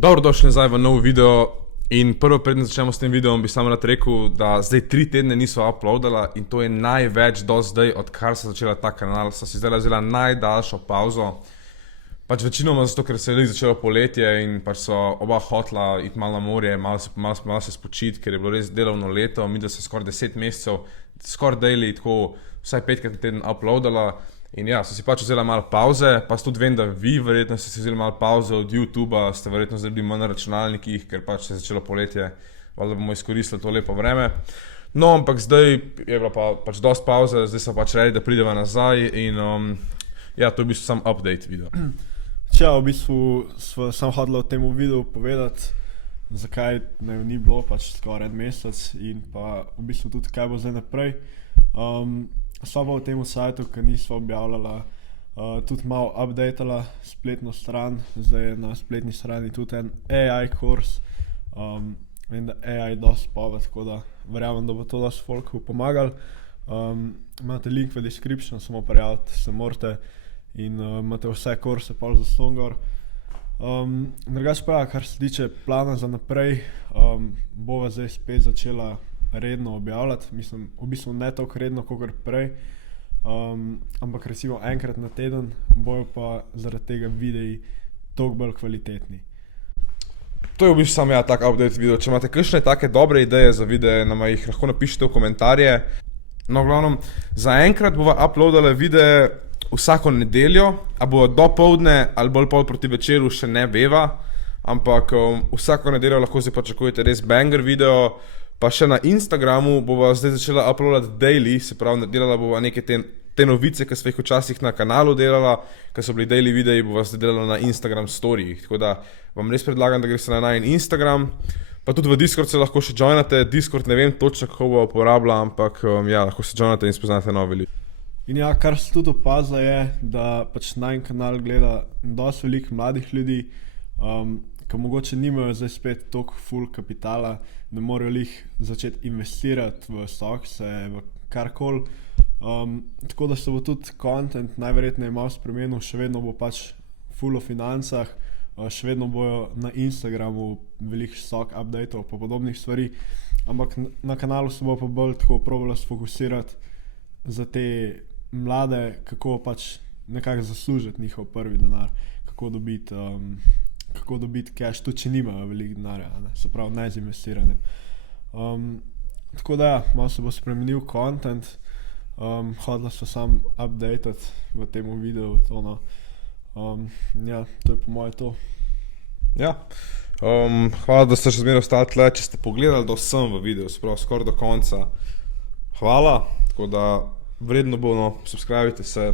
Dobrodošli nazaj v nov video in prvo predtem začnemo s tem videom, bi samo rad rekel, da zdaj 3 tedne niso uploadala in to je največ do zdaj, odkar se začela ta kanal. So si zdaj vzela najdaljšo pauzo. Pač večinoma zato, ker se je začelo poletje in pač so oba hotla iti malo na morje, malo se spočiti, ker je bilo res delovno leto. Mi da se skoraj 10 mesecev, skoraj daily, tako vsaj 5krat na teden uploadala. In ja, so si pač vzela malo pauze, pa tudi vem, da vi verjetno ste si vzeli malo pauze od YouTubea, ste verjetno zdaj bili manj na računalnikih, ker pač se je začelo poletje, valjda bomo izkoristili to lepo vreme. No, ampak zdaj je bila pač dosti pauze, zdaj so pač redi, da prideva nazaj in ja, to je v bistvu sam update video. Če v bistvu sem hodila v tem videu povedati, zakaj ne ni bilo pač skoraj en mesec in pa v bistvu tudi kaj bo zdaj naprej. Sva pa v tem sajtu, ki nisva objavljala, tudi malo updatala spletno stran. Zdaj je na spletni strani tudi en AI kurs. Vem, da AI dosti pove, tako da verjamem, da bo to dosti folku pomagal. Imate link v description, samo prijaviti se morate in imate vse kurse pol zastonj gor. Drugače pa, kar se tiče plana za naprej, bova zdaj spet začela redno objavljati, mislim, v bistvu ne toliko redno, kakor prej, ampak recimo enkrat na teden, bojo pa zaradi tega videi toliko bolj kvalitetni. To je v bistvu samo tak update video. Če imate kakšne take dobre ideje za videe, nama jih lahko napišite v komentarje. No, v glavnom, zaenkrat bova uploadala videe vsako nedeljo, a bo dopoldne ali bolj pol proti večeru, še ne veva, ampak vsako nedeljo lahko si pričakujete res banger video. Pa še na Instagramu bova zdaj začela uploadati daily, se pravi, delala bova neke te novice, ki sva jih včasih na kanalu delala, ki so bili daily videi, bova zdaj delala na Instagram storyjih. Tako da vam res predlagam, da greste na najin Instagram, pa tudi v Discord se lahko še joinate. Discord ne vem točno, kako bova uporabila, ampak ja, lahko se joinate in spoznate novi ljudi. In ja, kar se tudi opazila je, da pač najin kanal gleda dosti veliko mladih ljudi, ki mogoče nimajo zdaj spet toliko full kapitala, da morajo jih začeti investirati v stokse, v karkoli. Tako da se bo tudi content najverjetneje malo spremenil, še vedno bo pač full o financah, še vedno bojo na Instagramu veliko stock updateov pa podobnih stvari, ampak na kanalu se bo pa bolj tako probala sfokusirati za te mlade, kako pač nekako zaslužiti njihov prvi denar, kako dobiti cash, tudi če nimajo veliko denarja, se pravi ne z investiranjem. Tako da ja, malo se bo spremenil content, hodila so sam updatati v tem videu, ja, to je po moje to. Ja, hvala, da ste še zmeraj ostali tle, če ste pogledali do sem v videu, se pravi skoraj do konca. Hvala, tako da vredno bo, no, subscribite se.